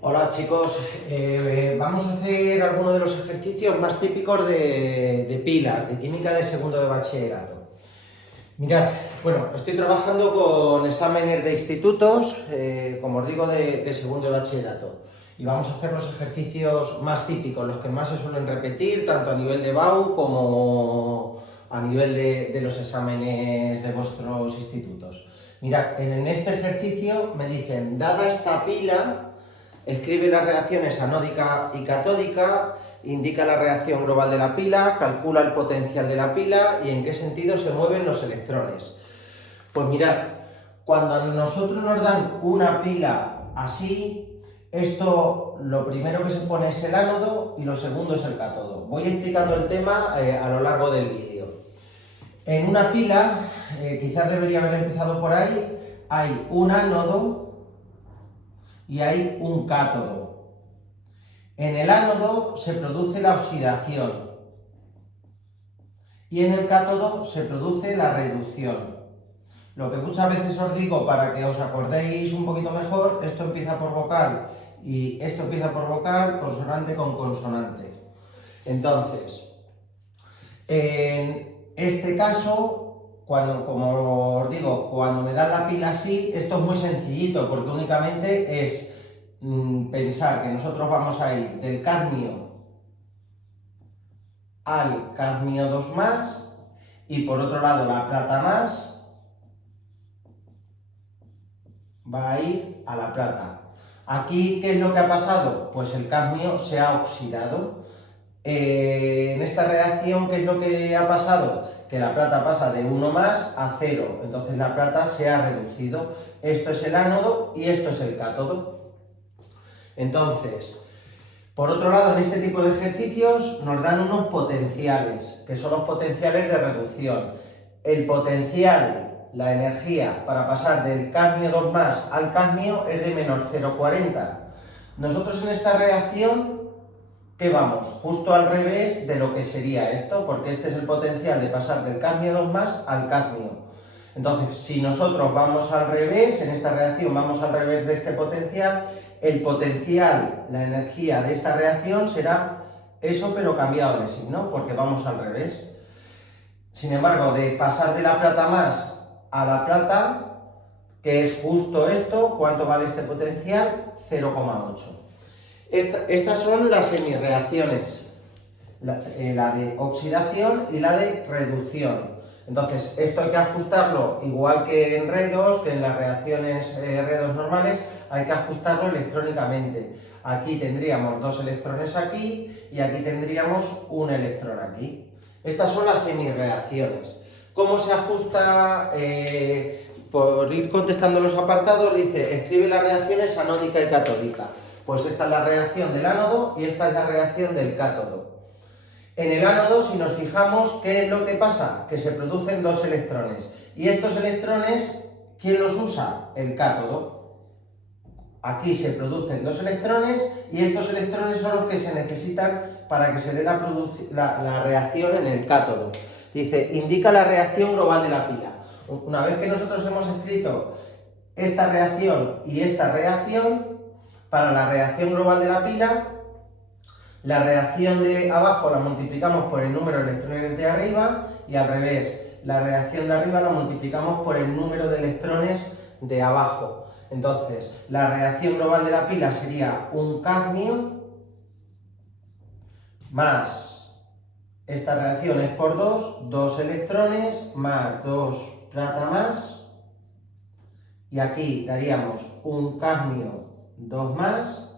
Hola chicos, vamos a hacer algunos de los ejercicios más típicos de pilas, de química de segundo de bachillerato. Mirad, bueno, estoy trabajando con exámenes de institutos, como os digo, de segundo de bachillerato. Y vamos a hacer los ejercicios más típicos, los que más se suelen repetir, tanto a nivel de BAU como a nivel de los exámenes de vuestros institutos. Mirad, en este ejercicio me dicen, dada esta pila, escribe las reacciones anódica y catódica, indica la reacción global de la pila, calcula el potencial de la pila y en qué sentido se mueven los electrones. Pues mirad, cuando a nosotros nos dan una pila así, esto lo primero que se pone es el ánodo y lo segundo es el cátodo. Voy explicando el tema a lo largo del vídeo. En una pila, quizás debería haber empezado por ahí, hay un ánodo y hay un cátodo. En el ánodo se produce la oxidación y en el cátodo se produce la reducción. Lo que muchas veces os digo para que os acordéis un poquito mejor, esto empieza por vocal y esto empieza por vocal, consonante con consonante. Entonces, en este caso, como os digo, cuando me dan la pila así, esto es muy sencillito porque únicamente es pensar que nosotros vamos a ir del cadmio al cadmio 2+, y por otro lado la plata más va a ir a la plata. Aquí, ¿qué es lo que ha pasado? Pues el cadmio se ha oxidado. En esta reacción, ¿qué es lo que ha pasado? Que la plata pasa de 1+ a 0, entonces la plata se ha reducido. Esto es el ánodo y esto es el cátodo. Entonces, por otro lado, en este tipo de ejercicios nos dan unos potenciales, que son los potenciales de reducción. El potencial, la energía para pasar del cadmio 2+ al cadmio es de menos 0,40. Nosotros en esta reacción, ¿qué vamos? Justo al revés de lo que sería esto, porque este es el potencial de pasar del cadmio 2+ al cadmio. Entonces, si nosotros vamos al revés, en esta reacción vamos al revés de este potencial, el potencial, la energía de esta reacción será eso, pero cambiado de signo, porque vamos al revés. Sin embargo, de pasar de la plata más a la plata, que es justo esto, ¿cuánto vale este potencial? 0,8. Estas son las semireacciones, la de oxidación y la de reducción. Entonces, esto hay que ajustarlo igual que en redos, que en las reacciones redos normales, hay que ajustarlo electrónicamente. Aquí tendríamos 2 electrones aquí y aquí tendríamos un electrón aquí. Estas son las semireacciones. ¿Cómo se ajusta? Por ir contestando los apartados, dice, escribe las reacciones anódica y catódica. Pues esta es la reacción del ánodo y esta es la reacción del cátodo. En el ánodo, si nos fijamos, ¿qué es lo que pasa? Que se producen 2 electrones. Y estos electrones, ¿quién los usa? El cátodo. Aquí se producen 2 electrones y estos electrones son los que se necesitan para que se dé la reacción en el cátodo. Dice, indica la reacción global de la pila. Una vez que nosotros hemos escrito esta reacción y esta reacción, para la reacción global de la pila, la reacción de abajo la multiplicamos por el número de electrones de arriba y al revés, la reacción de arriba la multiplicamos por el número de electrones de abajo. Entonces, la reacción global de la pila sería un cadmio más, esta reacción es por 2 electrones más 2 plata más, y aquí daríamos un cadmio 2+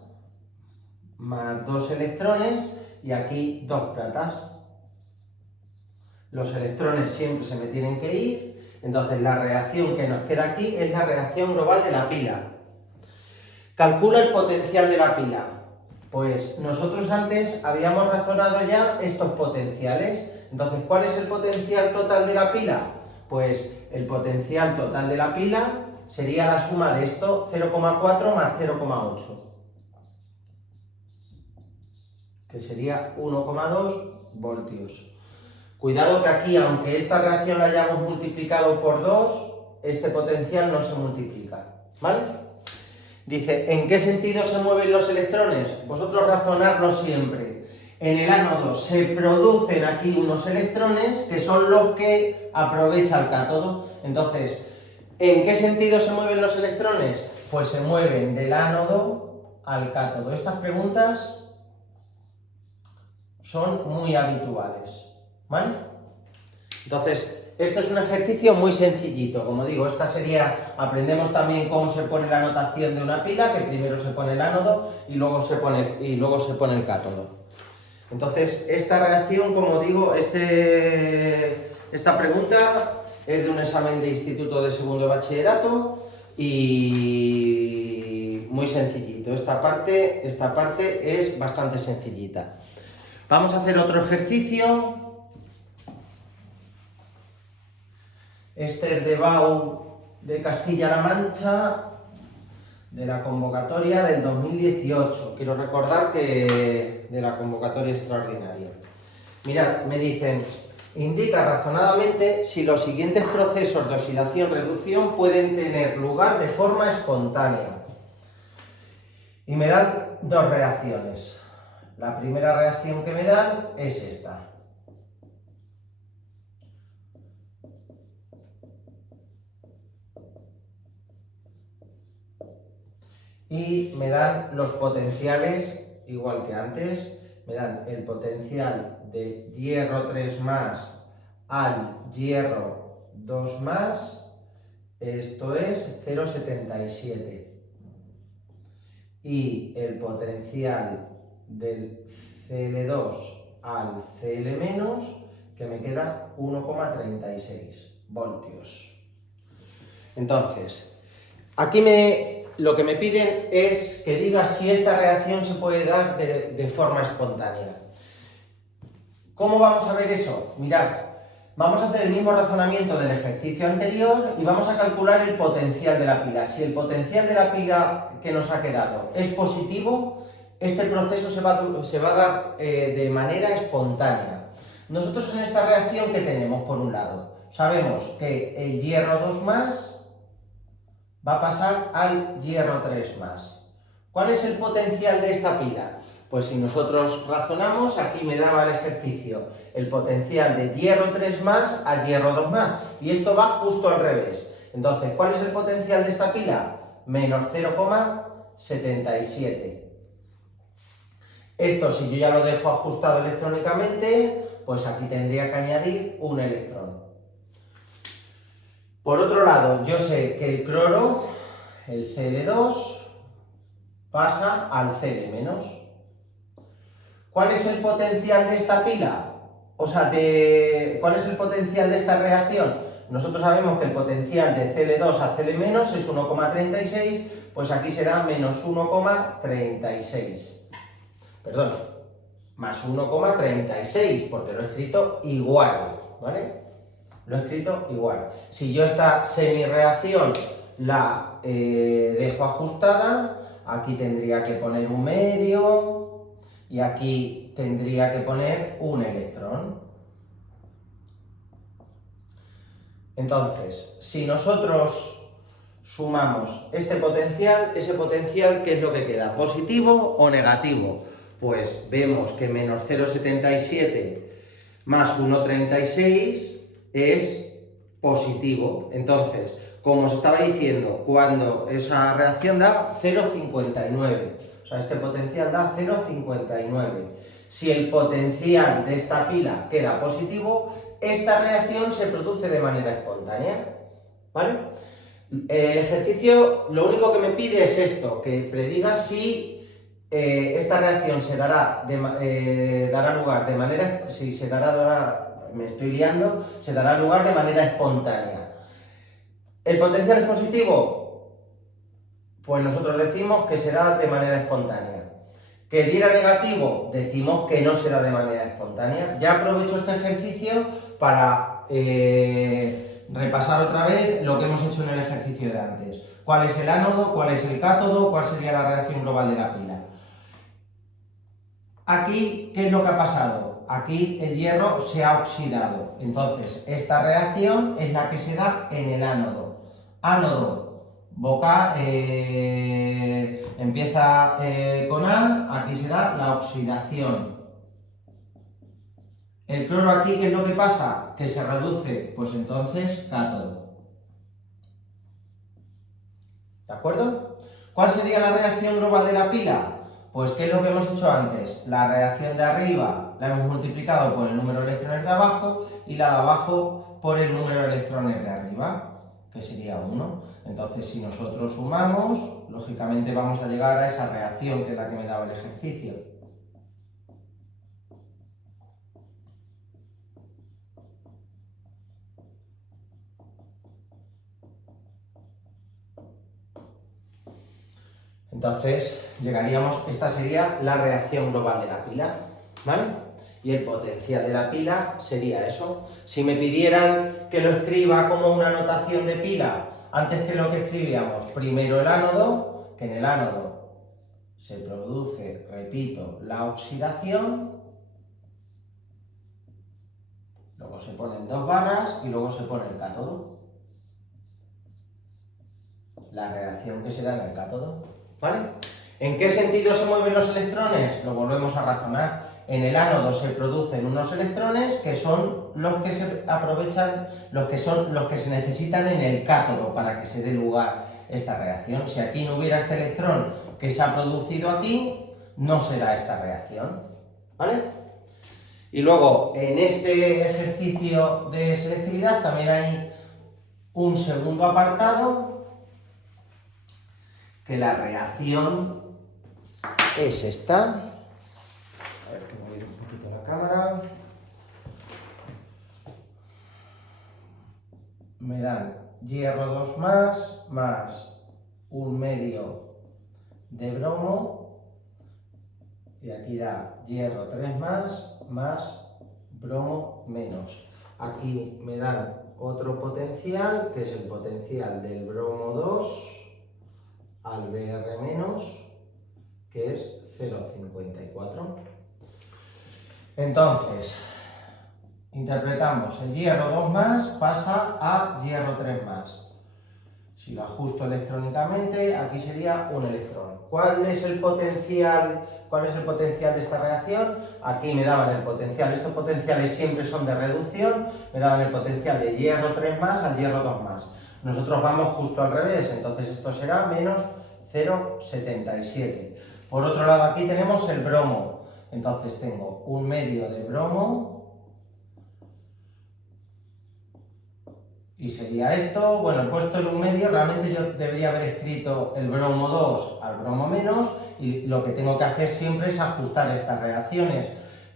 más 2 electrones y aquí 2 platas. Los electrones siempre se me tienen que ir, entonces la reacción que nos queda aquí es la reacción global de la pila. Calcula el potencial de la pila. Pues nosotros antes habíamos razonado ya estos potenciales. Entonces, ¿cuál es el potencial total de la pila? Pues el potencial total de la pila sería la suma de esto, 0,4 más 0,8. Que sería 1,2 voltios. Cuidado que aquí, aunque esta reacción la hayamos multiplicado por 2, este potencial no se multiplica, ¿vale? Dice, ¿en qué sentido se mueven los electrones? Vosotros razonadlo siempre. En el ánodo se producen aquí unos electrones que son los que aprovecha el cátodo. Entonces, ¿en qué sentido se mueven los electrones? Pues se mueven del ánodo al cátodo. Estas preguntas son muy habituales, ¿vale? Entonces, este es un ejercicio muy sencillito, como digo, esta sería, aprendemos también cómo se pone la notación de una pila, que primero se pone el ánodo y luego se pone el cátodo. Entonces, esta reacción, como digo, esta pregunta es de un examen de instituto de segundo de bachillerato y muy sencillito. Esta parte es bastante sencillita. Vamos a hacer otro ejercicio. Este es de BAU de Castilla-La Mancha, de la convocatoria del 2018. Quiero recordar que de la convocatoria extraordinaria. Mirad, me dicen, indica razonadamente si los siguientes procesos de oxidación-reducción pueden tener lugar de forma espontánea. Y me dan dos reacciones. La primera reacción que me dan es esta. Y me dan los potenciales, igual que antes, me dan el potencial de hierro 3 más al hierro 2 más, esto es 0,77. Y el potencial del Cl2 al Cl-, que me queda 1,36 voltios. Entonces, aquí lo que me piden es que diga si esta reacción se puede dar de forma espontánea. ¿Cómo vamos a ver eso? Mirad, vamos a hacer el mismo razonamiento del ejercicio anterior y vamos a calcular el potencial de la pila. Si el potencial de la pila que nos ha quedado es positivo, este proceso se va a dar de manera espontánea. Nosotros en esta reacción, ¿qué tenemos por un lado? Sabemos que el hierro 2 más va a pasar al hierro 3 más. ¿Cuál es el potencial de esta pila? Pues si nosotros razonamos, aquí me daba el ejercicio el potencial de hierro 3 más a hierro 2 más. Y esto va justo al revés. Entonces, ¿cuál es el potencial de esta pila? Menos 0,77. Esto, si yo ya lo dejo ajustado electrónicamente, pues aquí tendría que añadir un electrón. Por otro lado, yo sé que el cloro, el Cl2, pasa al Cl-. ¿Cuál es el potencial de esta pila? O sea, ¿cuál es el potencial de esta reacción? Nosotros sabemos que el potencial de Cl2 a Cl- es 1,36, pues aquí será menos 1,36. Perdón, más 1,36, porque lo he escrito igual, ¿vale? Lo he escrito igual. Si yo esta semireacción la dejo ajustada, aquí tendría que poner un medio y aquí tendría que poner un electrón. Entonces, si nosotros sumamos este potencial, ese potencial, ¿qué es lo que queda? ¿Positivo o negativo? Pues vemos que menos 0,77 más 1,36 es positivo. Entonces, como os estaba diciendo, cuando esa reacción da 0,59, o sea, este potencial da 0,59. Si el potencial de esta pila queda positivo, esta reacción se produce de manera espontánea, ¿vale? El ejercicio lo único que me pide es esto, que prediga si esta reacción se dará lugar de manera, si se dará, me estoy liando, se dará lugar de manera espontánea. ¿El potencial es positivo? Pues nosotros decimos que se da de manera espontánea. ¿Que diera negativo? Decimos que no se da de manera espontánea. Ya aprovecho este ejercicio para repasar otra vez lo que hemos hecho en el ejercicio de antes. ¿Cuál es el ánodo? ¿Cuál es el cátodo? ¿Cuál sería la reacción global de la pila? Aquí, ¿qué es lo que ha pasado? Aquí el hierro se ha oxidado. Entonces, esta reacción es la que se da en el ánodo. Ánodo, empieza con A, aquí se da la oxidación. El cloro aquí, ¿qué es lo que pasa? Que se reduce, pues entonces cátodo. ¿De acuerdo? ¿Cuál sería la reacción global de la pila? Pues ¿qué es lo que hemos hecho antes? La reacción de arriba la hemos multiplicado por el número de electrones de abajo y la de abajo por el número de electrones de arriba, que sería 1. Entonces, si nosotros sumamos, lógicamente vamos a llegar a esa reacción que es la que me daba el ejercicio. Entonces, esta sería la reacción global de la pila, ¿vale? Y el potencial de la pila sería eso. Si me pidieran que lo escriba como una notación de pila, antes que lo que escribíamos, primero el ánodo, que en el ánodo se produce, repito, la oxidación, luego se ponen 2 barras y luego se pone el cátodo. La reacción que se da en el cátodo, ¿vale? ¿En qué sentido se mueven los electrones? Lo volvemos a razonar. En el ánodo se producen unos electrones que son los que se aprovechan, los que se necesitan en el cátodo para que se dé lugar esta reacción. Si aquí no hubiera este electrón que se ha producido aquí, no se da esta reacción, ¿vale? Y luego, en este ejercicio de selectividad también hay un segundo apartado, que la reacción es esta. A ver, que voy a ir un poquito la cámara. Me dan hierro 2 más un medio de bromo, y aquí da hierro 3 más bromo menos. Aquí me dan otro potencial, que es el potencial del bromo 2 al Br menos, que es 0,54. Entonces, interpretamos, el hierro 2 pasa a hierro 3 . Si lo ajusto electrónicamente, aquí sería un electrón. ¿Cuál es el potencial de esta reacción? Aquí me daban el potencial, estos potenciales siempre son de reducción, me daban el potencial de hierro 3 al hierro 2 . Nosotros vamos justo al revés, entonces esto será menos 0,77. Por otro lado, aquí tenemos el bromo, entonces tengo un medio de bromo, y sería esto. Bueno, he puesto el un medio, realmente yo debería haber escrito el bromo 2 al bromo menos, y lo que tengo que hacer siempre es ajustar estas reacciones.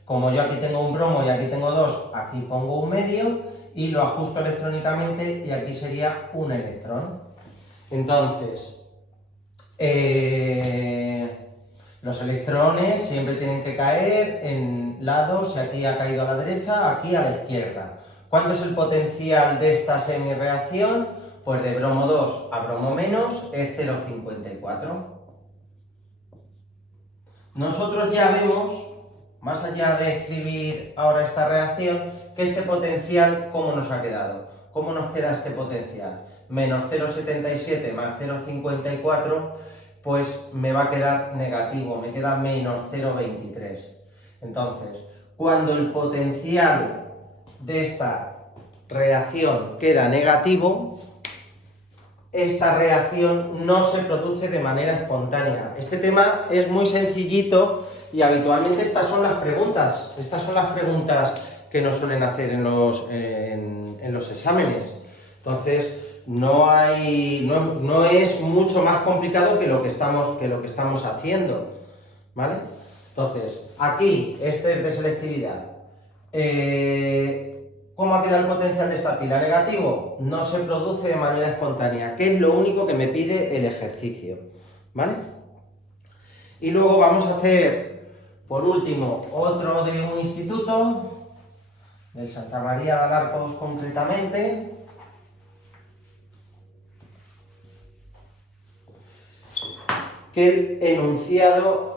Como yo aquí tengo un bromo y aquí tengo 2, aquí pongo un medio y lo ajusto electrónicamente y aquí sería un electrón. Entonces, los electrones siempre tienen que caer en lados, si aquí ha caído a la derecha, aquí a la izquierda. ¿Cuánto es el potencial de esta semireacción? Pues de bromo 2 a bromo menos es 0,54. Nosotros ya vemos, más allá de escribir ahora esta reacción, que este potencial, ¿cómo nos ha quedado? ¿Cómo nos queda este potencial? Menos 0,77 más 0,54, pues me va a quedar negativo, me queda menos 0,23. Entonces, cuando el potencial de esta reacción queda negativo, esta reacción no se produce de manera espontánea. Este tema es muy sencillito y habitualmente estas son las preguntas que nos suelen hacer en los exámenes. Entonces, no es mucho más complicado que lo que estamos haciendo, ¿vale? Entonces, aquí, este es de selectividad. ¿Cómo ha quedado el potencial de esta pila? Negativo. No se produce de manera espontánea, que es lo único que me pide el ejercicio, ¿vale? Y luego vamos a hacer, por último, otro de un instituto, del Santa María de Alarcos concretamente, que el enunciado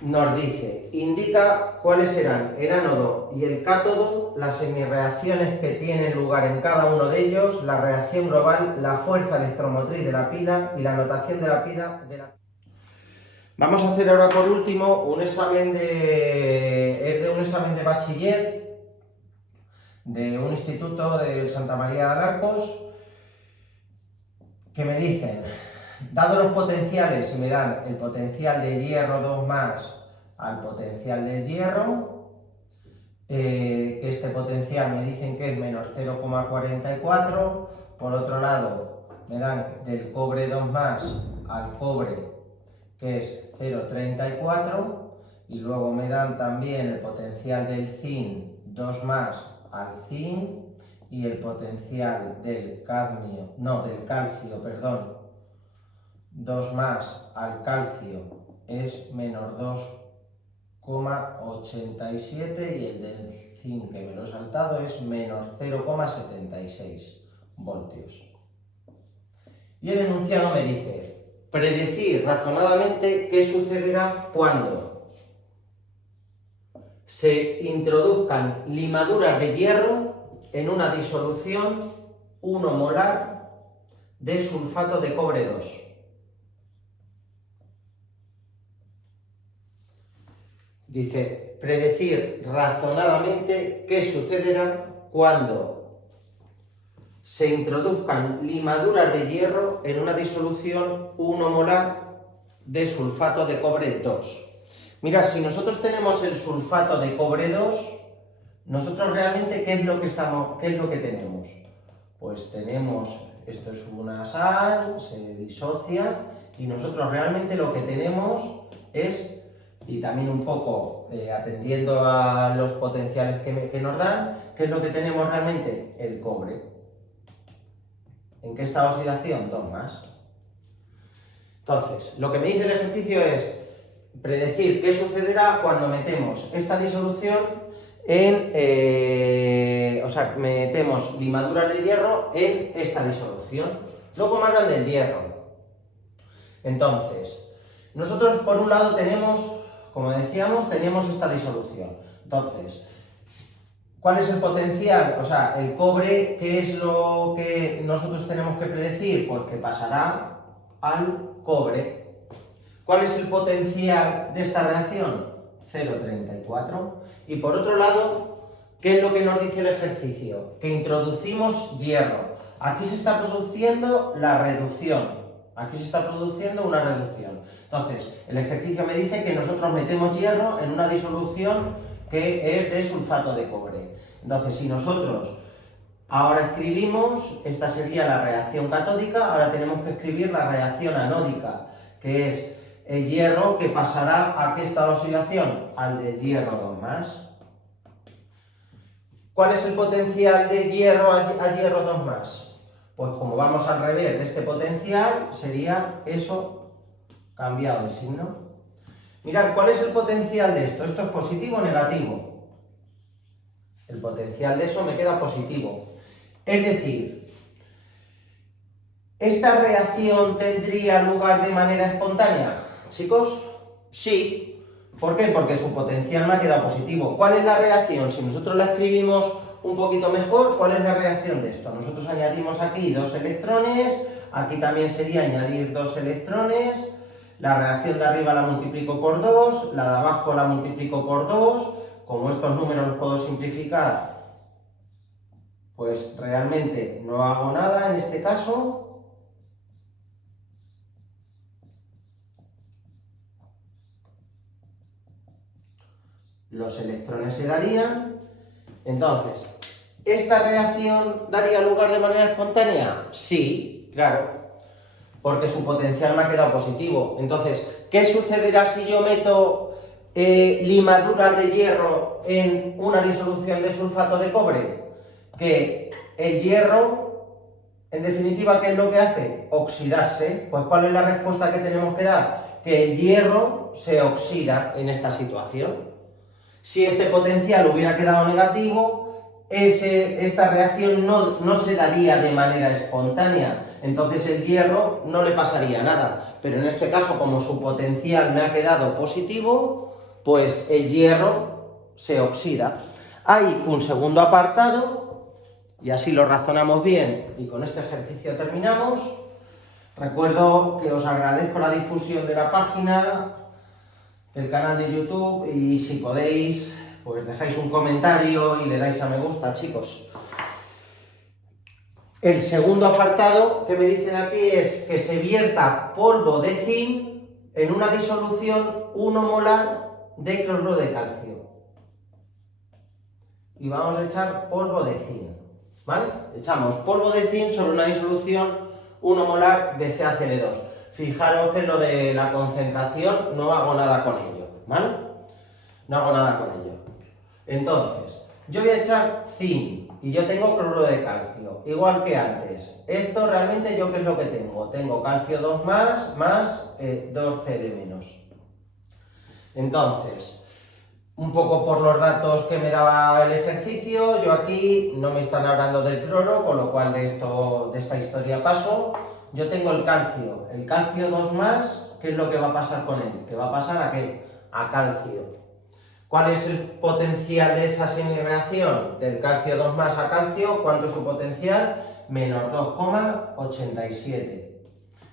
nos dice, indica cuáles serán el ánodo y el cátodo, las semireacciones que tienen lugar en cada uno de ellos, la reacción global, la fuerza electromotriz de la pila y la notación de la pila. Vamos a hacer ahora por último un examen de un examen de bachiller de un instituto de Santa María de Alarcos, que me dicen, dado los potenciales, y me dan el potencial de hierro 2 más al potencial del hierro, que este potencial me dicen que es menos 0,44, por otro lado me dan del cobre 2 más al cobre, que es 0,34, y luego me dan también el potencial del zinc 2 más al zinc, y el potencial del calcio, 2 más al calcio es menos 2,87, y el del zinc, que me lo he saltado, es menos 0,76 voltios. Y el enunciado me dice, predecir razonadamente qué sucederá cuando se introduzcan limaduras de hierro en una disolución 1 molar de sulfato de cobre 2. Dice, predecir razonadamente qué sucederá cuando se introduzcan limaduras de hierro en una disolución 1 molar de sulfato de cobre 2. Mirad, si nosotros tenemos el sulfato de cobre 2, nosotros realmente, ¿qué es lo que tenemos? Pues tenemos, esto es una sal, se disocia, y nosotros realmente lo que tenemos es, y también un poco atendiendo a los potenciales que nos dan, ¿qué es lo que tenemos realmente? El cobre. ¿En qué está oxidación? 2 más. Entonces, lo que me dice el ejercicio es predecir qué sucederá cuando metemos esta disolución metemos limaduras de hierro en esta disolución. Luego me hablan del hierro. Entonces, nosotros por un lado tenemos, como decíamos, teníamos esta disolución. Entonces, ¿cuál es el potencial? O sea, el cobre, ¿qué es lo que nosotros tenemos que predecir? Pues que pasará al cobre. ¿Cuál es el potencial de esta reacción? 0,34. Y por otro lado, ¿qué es lo que nos dice el ejercicio? Que introducimos hierro. Aquí se está produciendo la reducción. Aquí se está produciendo una reducción. Entonces, el ejercicio me dice que nosotros metemos hierro en una disolución que es de sulfato de cobre. Entonces, si nosotros ahora escribimos, esta sería la reacción catódica, ahora tenemos que escribir la reacción anódica, que es el hierro que pasará a qué estado de oxidación, al del hierro 2 más. ¿Cuál es el potencial de hierro a hierro 2 más? Pues como vamos al revés de este potencial, sería eso cambiado de signo. Mirad, ¿cuál es el potencial de esto? ¿Esto es positivo o negativo? El potencial de eso me queda positivo. Es decir, ¿esta reacción tendría lugar de manera espontánea? Chicos, sí. ¿Por qué? Porque su potencial me ha quedado positivo. ¿Cuál es la reacción? Si nosotros la escribimos un poquito mejor, ¿cuál es la reacción de esto? Nosotros añadimos aquí 2 electrones, aquí también sería añadir 2 electrones, la reacción de arriba la multiplico por 2, la de abajo la multiplico por 2, como estos números los puedo simplificar, pues realmente no hago nada en este caso. Los electrones se darían. Entonces, ¿esta reacción daría lugar de manera espontánea? Sí, claro, porque su potencial me ha quedado positivo. Entonces, ¿qué sucederá si yo meto limaduras de hierro en una disolución de sulfato de cobre? Que el hierro, en definitiva, ¿qué es lo que hace? Oxidarse. Pues ¿cuál es la respuesta que tenemos que dar? Que el hierro se oxida en esta situación. Si este potencial hubiera quedado negativo, esta reacción no se daría de manera espontánea, entonces el hierro no le pasaría nada. Pero en este caso, como su potencial me ha quedado positivo, pues el hierro se oxida. Hay un segundo apartado, y así lo razonamos bien, y con este ejercicio terminamos. Recuerdo que os agradezco la difusión de la página, el canal de YouTube y si podéis, pues dejáis un comentario y le dais a me gusta, chicos. El segundo apartado que me dicen aquí es que se vierta polvo de zinc en una disolución 1 molar de cloruro de calcio. Y vamos a echar polvo de zinc, ¿vale? Echamos polvo de zinc sobre una disolución 1 molar de CaCl2. Fijaros que en lo de la concentración no hago nada con ello, ¿vale? No hago nada con ello. Entonces, yo voy a echar zinc y yo tengo cloruro de calcio, igual que antes. Esto realmente yo, ¿qué es lo que tengo? Tengo calcio 2 más 2Cl menos. Entonces, un poco por los datos que me daba el ejercicio, yo aquí no me están hablando del cloro, con lo cual de esta historia paso. Yo tengo el calcio 2 más, ¿qué es lo que va a pasar con él? ¿Qué va a pasar a qué? A calcio. ¿Cuál es el potencial de esa semireacción? Del calcio 2 más a calcio, ¿cuánto es su potencial? Menos 2,87.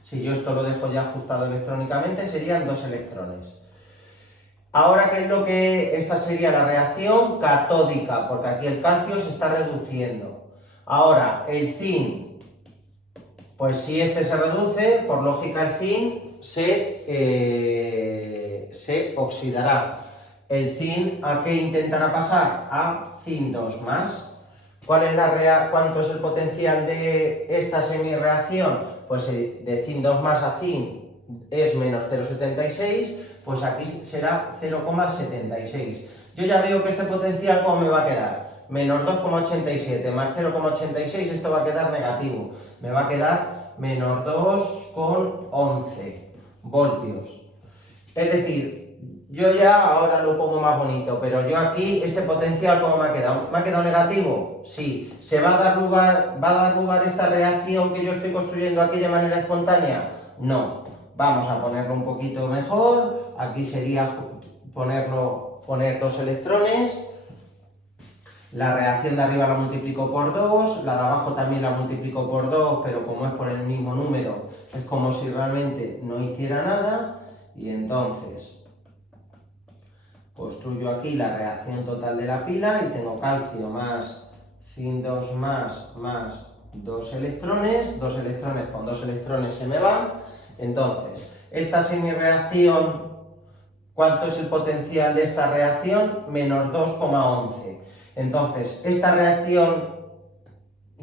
Si yo esto lo dejo ya ajustado electrónicamente, serían 2 electrones. Ahora, ¿qué es lo que esta sería la reacción catódica? Porque aquí el calcio se está reduciendo. Ahora, el zinc, pues si este se reduce, por lógica el zinc se oxidará. El zinc, ¿a qué intentará pasar? A zinc 2 más. ¿Cuánto es el potencial de esta semireacción? Pues de zinc 2 más a zinc es menos 0,76, pues aquí será 0,76. Yo ya veo que este potencial, ¿cómo me va a quedar? Menos 2,87 más 0,86, esto va a quedar negativo. Me va a quedar menos 2,11 voltios. Es decir, yo ya ahora lo pongo más bonito, pero yo aquí, este potencial, ¿cómo me ha quedado? ¿Me ha quedado negativo? Sí. ¿Se va a dar lugar a esta reacción que yo estoy construyendo aquí de manera espontánea? No. Vamos a ponerlo un poquito mejor. Aquí sería poner 2 electrones. La reacción de arriba la multiplico por 2, la de abajo también la multiplico por 2, pero como es por el mismo número, es como si realmente no hiciera nada. Y entonces construyo aquí la reacción total de la pila y tengo calcio más zinc 2 más 2 electrones. 2 electrones con 2 electrones se me van. Entonces, esta semireacción, ¿cuánto es el potencial de esta reacción? Menos 2,11. Entonces, ¿esta reacción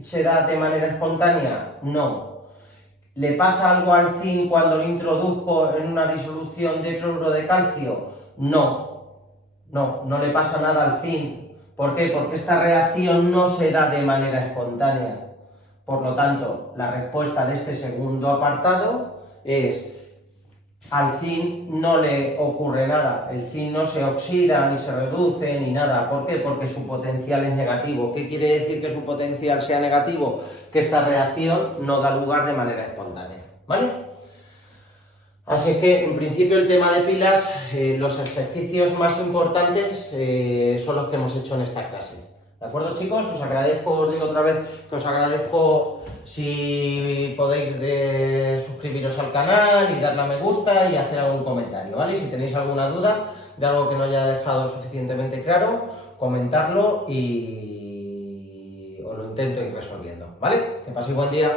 se da de manera espontánea? No. ¿Le pasa algo al zinc cuando lo introduzco en una disolución de cloruro de calcio? No. No le pasa nada al zinc. ¿Por qué? Porque esta reacción no se da de manera espontánea. Por lo tanto, la respuesta de este segundo apartado es: al zinc no le ocurre nada, el zinc no se oxida, ni se reduce, ni nada. ¿Por qué? Porque su potencial es negativo. ¿Qué quiere decir que su potencial sea negativo? Que esta reacción no da lugar de manera espontánea, ¿vale? Así que, en principio, el tema de pilas, los ejercicios más importantes son los que hemos hecho en esta clase. ¿De acuerdo, chicos? Os agradezco, os digo otra vez, que os agradezco si podéis suscribiros al canal y darle a me gusta y hacer algún comentario, ¿vale? Y si tenéis alguna duda de algo que no haya dejado suficientemente claro, comentarlo y os lo intento ir resolviendo, ¿vale? Que paséis buen día.